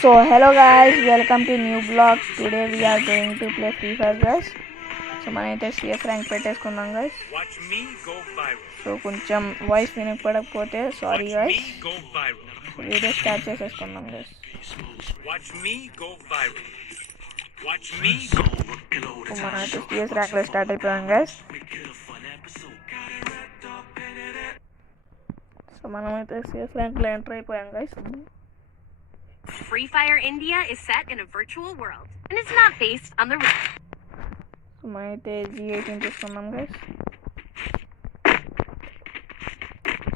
So hello guys, welcome to new vlog. Today we are going to play Free Fire guys. So మనైతే CS rank పెట్టేసుకున్నాం guys. So కొంచెం voice వినపడకపోతే sorry guys. Video start చేసేసుకున్నాం guys. మనైతే CS rank లో start అయిపోయాం guys. So మనమైతే CS rank లో ఎంటర్ అయిపోయాం guys. Free Fire India is set in a virtual world and is not based on the real. So మనమైతే G18 తీసుకున్నాం guys.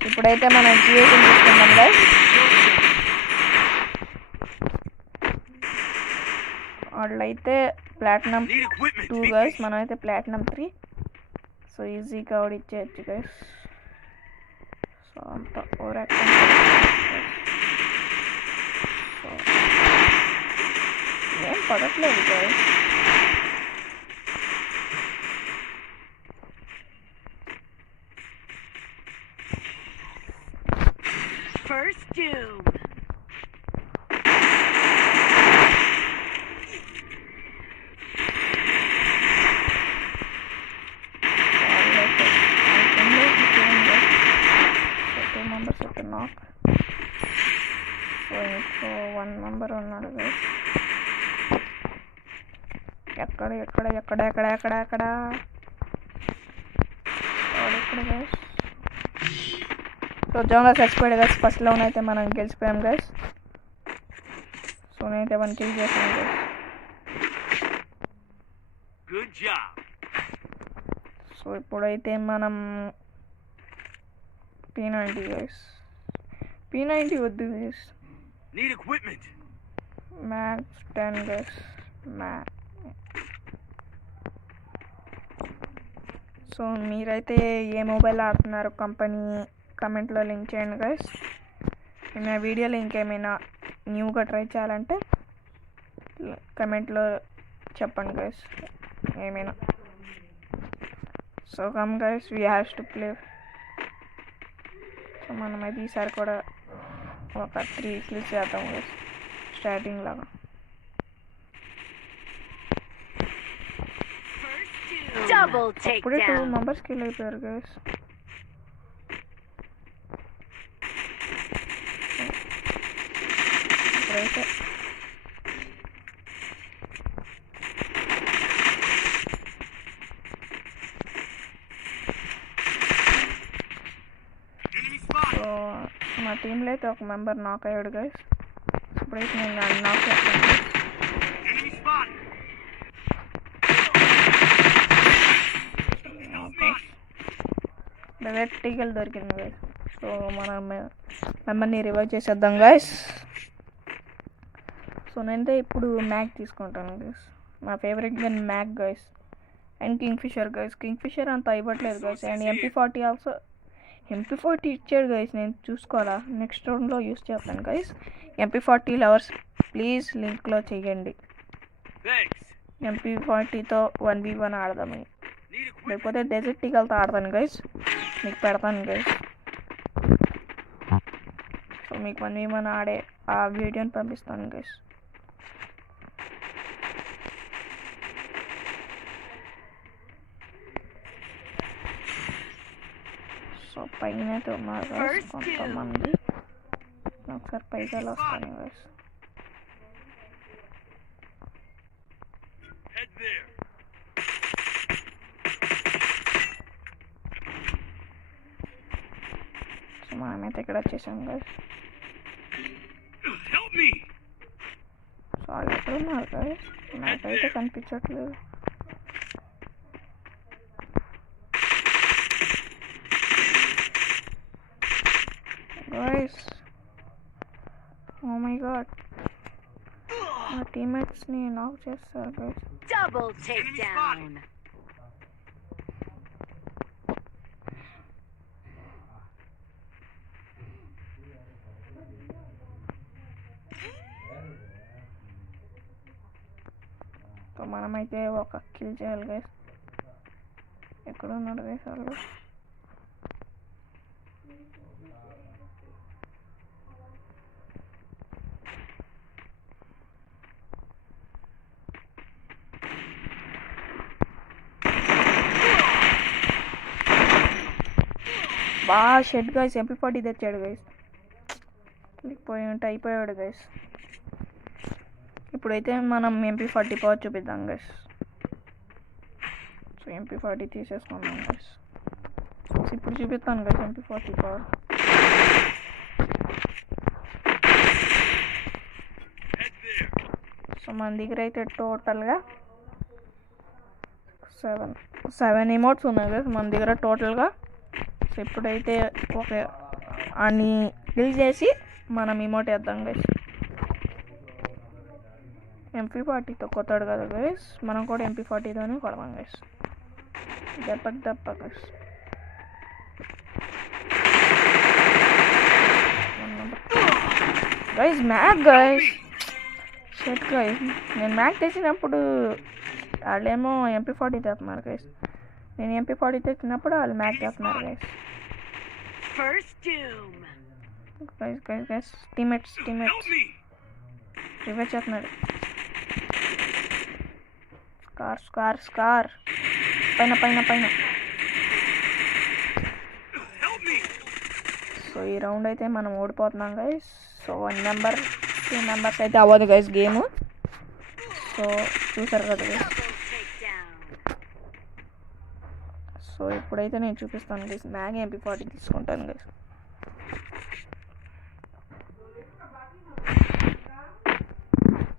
ఇప్పుడైతే మనం G18 తీసుకున్నాం guys. వాళ్ళైతే ప్లాటినం 2 guys, మనమైతే ప్లాటినం 3. సో ఈజీగా ఓడిచ్చేయచ్చు guys. సో అంత ఓవర్ యాక్షన్ ఏం పడట్లేదు guys. First doom. సో 1 మెంబర్ ఉన్నాడు guys. ఎక్కడ guys. So Jonas expired guys. First eleven అయితే మనం గెలిచిపోయాం guys. సో నేనైతే 1 కిల్ చేశాను guys. Good job. సో ఇప్పుడైతే మనం P90 guys. P90 వద్దు guys. Need equipment. Max 10 guys. Max. So మీరైతే ఏ మొబైల్ ఆడుతున్నారు కంపెనీ కమెంట్లో లింక్ చేయండి గైస్. నా వీడియోలో ఇంకేమైనా న్యూగా ట్రై చేయాలంటే కమెంట్లో చెప్పండి గైస్ ఏమైనా. So come guys, we have to play. So మనమైతే ఈసారి కూడా ఒక 3 కిల్స్ చేద్దాం గైస్ స్టార్టింగ్ లాగా. Double ఇప్పుడే 2 takedown. మెంబర్స్ కిల్ అయిపోయారు గైస్. ఇప్పుడైతే సో మా టీంలో అయితే ఒక మెంబర్ నాక్ అయ్యాడు గైస్. ఇప్పుడైతే నేను నాక్ చేస్తాను. Enemy spot. వెర్టికల్ దొరికింది గైస్. సో మనం మెంబర్ని రివైవ్ చేసేద్దాం గైస్. సో నేనైతే ఇప్పుడు మ్యాక్ తీసుకుంటాను గైస్. నా favourite gun Mac guys. And king fisher guys. King fisher అంత ఇవ్వట్లేదు guys. And MP40 also. MP40 ఇచ్చాడు గైస్, నేను చూసుకోవాలా. నెక్స్ట్ రౌండ్లో యూస్ చేస్తాను గైస్. MP40 లవర్స్ ప్లీజ్ లింక్లో చెయ్యండి. Thanks. MP40తో 1v1 ఆడదామని. Need equipment. లేకపోతే డెజర్ట్ టీగల్తో ఆడతాను గైస్, మీకు పెడతాను గైస్. సో మీకు 1v1 ఆడే ఆ వీడియోని పంపిస్తాను గైస్. సో పైన అయితే ఉన్నారు గైస్ కొంతమంది. ఒకసారి పైకి వస్తాను గైస్. Head there. సో మనమైతే ఇక్కడ వచ్చేసాం గైస్. Help me. సో వాళ్ళు ఎక్కడ ఉన్నారు గైస్, నాకైతే కనిపించట్లేదు గైస్. ఓ మై గాడ్, మా టీమ్మేట్స్ని నాక్ చేస్తారు గైస్. Double takedown. సో మనమైతే ఒక కిల్ చేయాలి గైస్. ఎక్కడ ఉన్నాడు గైస్ వాళ్ళు? బా షెడ్ గైస్ MP40 తెచ్చాడు గైస్. పోయి ఉంటే అయిపోయాడు గైస్. ఇప్పుడైతే మనం MP40 పవర్ చూపిద్దాం గైస్. సో MP40 తీసేసుకున్నాం గైస్. ఇప్పుడు చూపిస్తాను గైస్ MP40 పవర్. సో మన దగ్గర అయితే టోటల్గా 7 ఎమోట్స్ ఉన్నాయి గైస్ మన దగ్గర టోటల్గా. సో ఇప్పుడైతే ఒక అని కిల్ చేసి మనం ఎమోట్ వేద్దాం గైస్. MP40తో కొట్టాడు కదా గైస్, మనం కూడా MP40తోనే కొడదాం గైస్. దెబ్బ గైస్. గైస్ మ్యాక్ గైస్, షెట్ గైస్. నేను మ్యాక్ తెచ్చినప్పుడు వాళ్ళేమో MP40 తెస్తున్నారు గైస్, నేను MP40 తెచ్చినప్పుడు వాళ్ళు మ్యాక్ తెస్తున్నారు గైస్. గైస్ టీమేట్స్ రివైవ్ చేస్తున్నాడు. స్కార్ పైన. సో ఈ రౌండ్ అయితే మనం ఓడిపోతున్నాం గైస్. సో 1 మెంబర్ 2 మెంబర్స్ అయితే అవ్వదు గైస్ గేమ్. సో చూసారు కదా గైస్. సో ఇప్పుడైతే నేను చూపిస్తాను గైస్, మ్యాగ్ MP40 తీసుకుంటాను గైస్.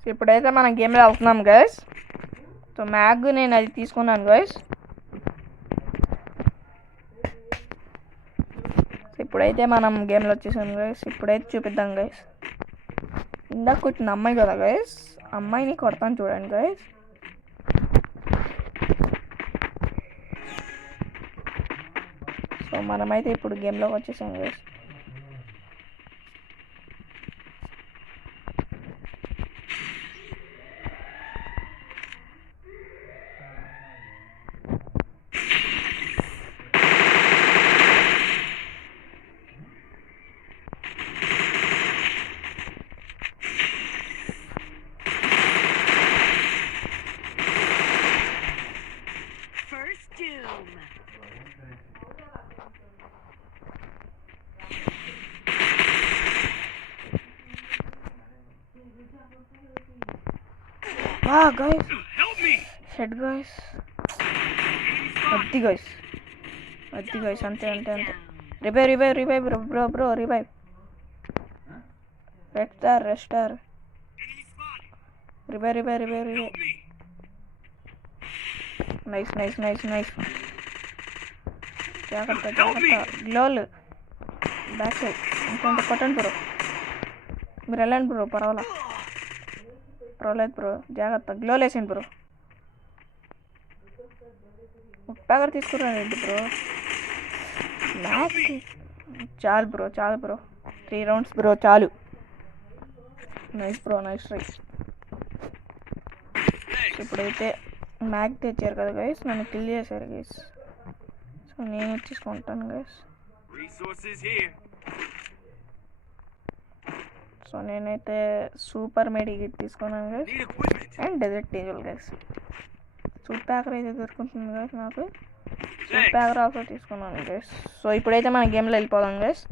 సో ఇప్పుడైతే మనం గేమ్లో వెళ్తున్నాం గైస్. సో మ్యాగ్ నేను అది తీసుకున్నాను గైస్. ఇప్పుడైతే మనం గేమ్లో వచ్చేసాం గైస్. ఇప్పుడైతే చూపిద్దాం గైస్. ఇందాక కొట్టిన అమ్మాయి కదా గైస్, అమ్మాయిని కొడతాను చూడండి గైస్. సో మనమైతే ఇప్పుడు గేమ్లోకి వచ్చేసాం గైస్. గైస్ షెడ్ గైస్, అది గైస్ అంతే. Revive bro revive. రెస్టార్ రివైవ్. నైస్. జాగ్రత్త గ్లోల్ బ్యాక్ సైడ్ ఇంకొంత కొట్టండి బ్రో. మీరు వెళ్ళండి బ్రో, పర్వాలేదు బ్రో. జాగ్రత్త గ్లోల్ వేసింది బ్రో. ముప్పాగర్ తీసుకురండి బ్రో. మ్యాక్ చాలు బ్రో 3 రౌండ్స్ బ్రో చాలు. Nice bro, nice try. ఇప్పుడైతే మ్యాక్ తెచ్చారు కదా గైస్, నన్ను కిల్ చేశారు గైస్. సో నేను తీసుకుంటాను గైస్. సో నేనైతే సూపర్ మెడికిట్ తీసుకున్నాను guys and desert eagle guys. Suit packer అయితే దొరుకుతుంది గైస్ నాకు. సూట్ ప్యాకర్ ఆల్సో తీసుకున్నాను గైస్. సో ఇప్పుడైతే మన గేమ్లో వెళ్ళిపోదాం గైస్.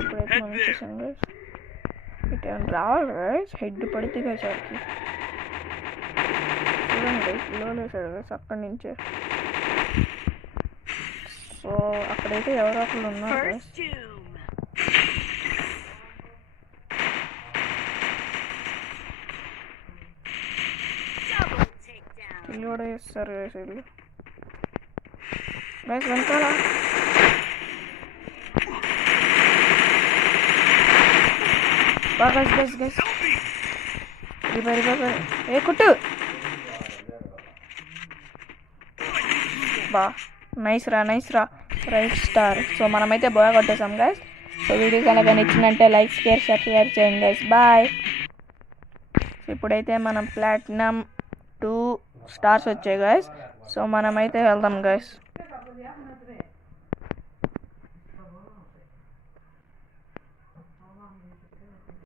ఇప్పుడైతే మనం వచ్చేసాం గైస్. ఇటు ఏమైనా రావాలి గైస్, హెడ్ పడితే గైస్ వాడికి. చూడండి గైస్ లోన్ వేసాడు గైస్ అక్కడి నుంచే. సో అక్కడైతే ఎవరో ఒకళ్ళు ఉన్నారు గైస్. ఇల్లు కూడా వేస్తారు గైస్ వీళ్ళు. గైస్ వెనకాల గైస్ రివైవ్. ఏ కుట్టు బా. నైస్ రా రైట్ స్టార్. సో మనమైతే బాగా కొట్టేసాం గైస్. సో వీడియో కనుక నచ్చిందంటే లైక్ షేర్ సబ్స్క్రైబ్ చేయండి గైస్. బాయ్. ఇప్పుడైతే మనం ప్లాటినం 2 స్టార్స్ వచ్చాయి గైస్. సో మనమైతే వెళ్దాం గైస్.